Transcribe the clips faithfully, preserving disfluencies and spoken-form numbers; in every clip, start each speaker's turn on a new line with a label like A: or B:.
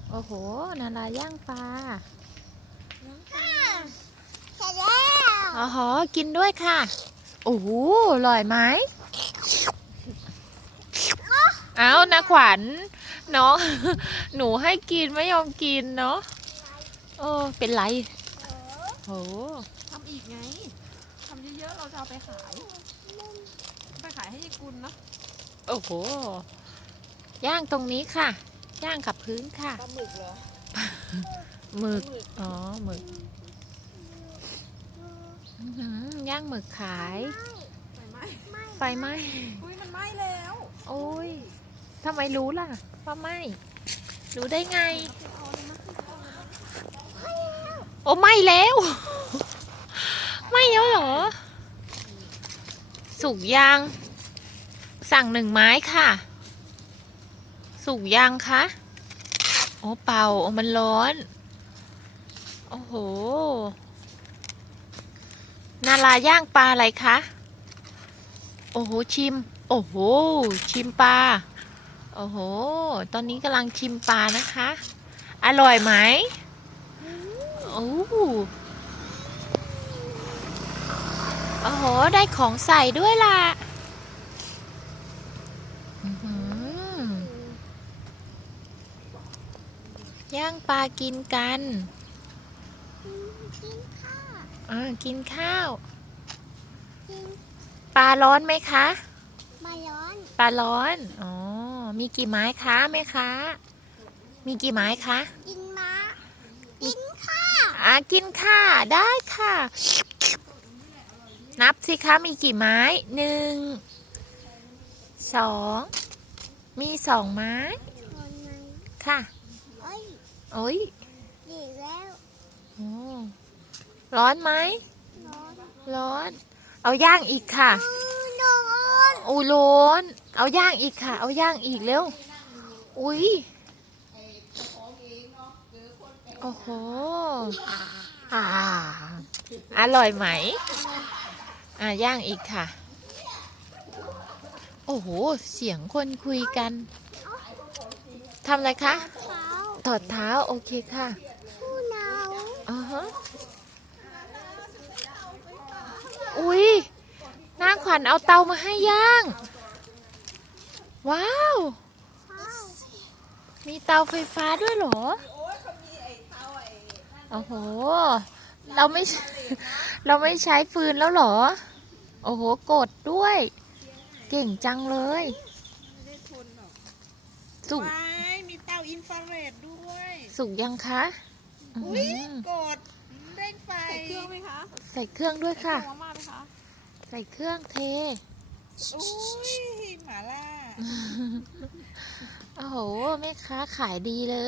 A: โอ้โหนาราย่างปลา
B: เสร็จแล้ว
A: อ๋อหอกินด้วยค่ะโอ้โหอร่อยไหมเอานะขวัญเนาะหนูให้กินไม่ยอมกินเนาะโอ้เป็นไรโอ้
C: ทำอีกไงทำเยอะๆเราจะเอาไปขายไปขายให้ยายกุลเนาะ
A: โอ้โหย่างตรงนี้ค่ะย่างกับพื้นค่ะ
C: ปลาหมึกเหรอ
A: หมึกอ๋อหมึกอื้อหือย่างหมึกขาย
C: ไฟไหม้
A: ไฟไหม้
C: อุ้ยมันไหม้แล้ว
A: โอ้ยทำไมรู้ล่ะว่าไหม้รู้ได้ไงโอ้ไหม้แล้วไหม้แล้วเหรอสุกยังสั่งหนึ่งไม้ค่ะสุกยังคะโอ้เป่าโอ้มันร้อนโอ้โหนาราย่างปลาอะไรคะโอ้โหชิมโอ้โหชิมปลาโอ้โหตอนนี้กำลังชิมปลานะคะอร่อยไหมโอ้โอ้โหได้ของใส่ด้วยล่ะอื้อหือย่างปลากินกัน
B: กินข้าว
A: อ่ากินข้าว
B: กิน
A: ปลาร้อนไหมคะ
B: มาร้อน
A: ปลาร้อนอ๋อมีกี่ไม้คะแม่คะมีกี่ไม้คะ
B: กินม้ากินข้าว
A: อ่ากินค่ะได้ค่ะ นับสิคะมีกี่ไม้หนึ่งสองมีสองไม้
B: คนไหน
A: ค่ะ
B: เอ้ย
A: โอ้ย
B: ดีแล้ว
A: โอ้ร้อนไหม
B: ร้อน
A: ร้อน เอาย่างอีกค่ะ
B: ร้อน
A: อูร้อนเอาย่างอีกค่ะ เอาย่างอีกเร็วอุ้ยโอ้โหอ่าอร่อยไหมอ่าย่างอีกค่ะโอ้โหเสียงคนคุยกันทำอะไรคะ
B: เท้า
A: ถอดเท้าโอเคค่ะ
B: ผู้หนาว
A: อ่าฮะอุ้ยนางขวัญเอาเตามาให้ย่างว้าวมีเตาไฟฟ้าด้วยเหรอโอ้โหเราไม่เราไม่ใช้ฟืนแล้วเหรอโอ้โหกดด้วยเก่งจังเลย
C: ไม่ได้ทนหรอก
A: สุก
C: ว้ายมีเตาอินฟราเรดด้วย
A: สุกยังคะ
C: อุ้ย
A: อื้อหือก
C: ดเร่งไฟใส่เครื่องไหมคะ
A: ใส่เครื่องด้วยค่ะ
C: ใส่เครื่องมาไหมคะ
A: ใส่เครื่องเท
C: อุ้ยหมาล่า
A: โอ้โหแม่ค้าขายดีเลย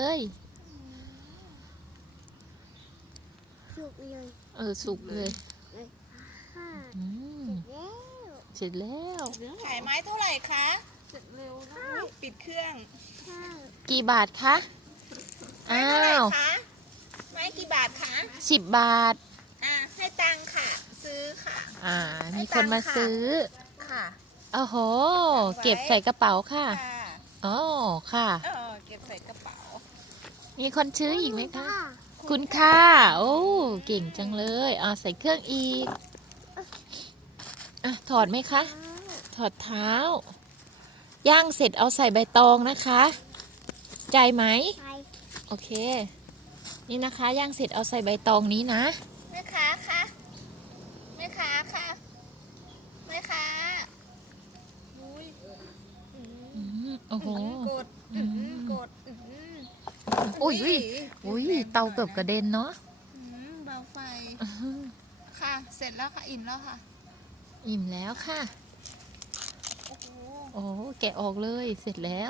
B: สุกเลย
A: เออสุกเลย
B: ค่ะ
A: อืม
B: แล้ว
A: เสร็จแล้ว
C: ขายไม้เท่าไหร่คะเสร็จเร็วนะปิดเครื่อง
B: ข้าว
A: กี่บาทคะ
C: ไม้
A: อ้า
C: เท่าไหร่
A: ว
C: คะไม้กี่บาทคะ
A: สิบบาท
C: อ่ะให้ตังค่ะ ซื้อค่ะ
A: อ่า มีคนมาซื้อ
C: ค่ะ
A: โอ้โห เก็บใส่กระเป๋าค่ะ
C: ค่ะ
A: อ๋อ ค่ะ
C: เออเก็บใส่กระเป๋า
A: มีคนซื้ออีกไหมคะ คุณค่า โอ้ เก่งจังเลยอ่าใส่เครื่องอีกอ่ะถอดไหมคะ ถอดเท้า ย่างเสร็จเอาใส่ใบตองนะคะ ใจไหม
B: ไป
A: โอเค นี่นะคะย่างเสร็จเอาใส่ใบตองนี้นะ
C: แม่ค้าคะแม่ค้าค่ะแม่ค้าอุ้ย
A: อืมโอ้โห
C: กดอื้อหือกดอื้อหือ
A: อุ้ยอุ้ยอุ้ยเตาเกือบกระเด็นเนาะ
C: อื้อหือเบาไฟ
A: อื้อหือ
C: ค่ะ เสร็จแล้วค่ะ อิ่มแล้วค่ะ
A: อิ่มแล้วค่ะ
C: โอ้โห
A: โอ้แกะออกเลยเสร็จแล้ว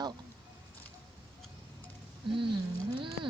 A: อืม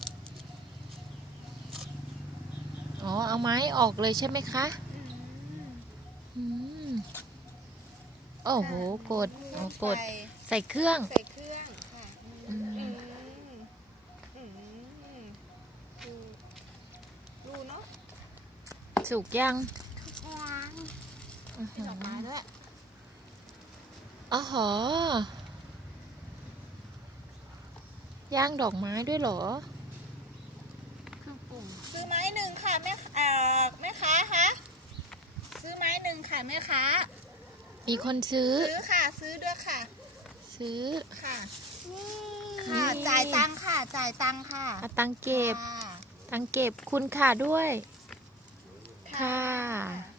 A: อ๋อเอาไม้ออกเลยใช่ไหมคะ
C: อื้อหือ
A: อืมโอ้โหกดโอ้กด
C: ไฟ
A: ใส่เครื่อง
C: ใส่เครื่องค่ะ
A: อืม
C: อืมอืมดูดูเนาะ
A: สุกยัง
B: ล้าง
A: อื้อหื
C: ดอกไม้ด้วย
A: อ๋อหย่างดอกไม้ด้วยเหรอ
B: เครื่องปรุง
C: ซื้อไม้หนึ่งค่ะแม่เอ่อแม่ค้าคะซื้อไม้หนึ่งค่ะแม่ค้า
A: มีคนซื้อ
C: ซื้อค่ะซื้อด้วยค่ะ
A: ซื้อ
C: ค่ะ
B: นี่
C: ค่ะ
A: นี่
C: จ่ายตังค่ะ จ่ายตังค่ะ
A: เอาตังค์เก็บ
C: ค่ะ
A: ตังค์เก็บคุณค่ะด้วย ค่ะ
C: ค่ะ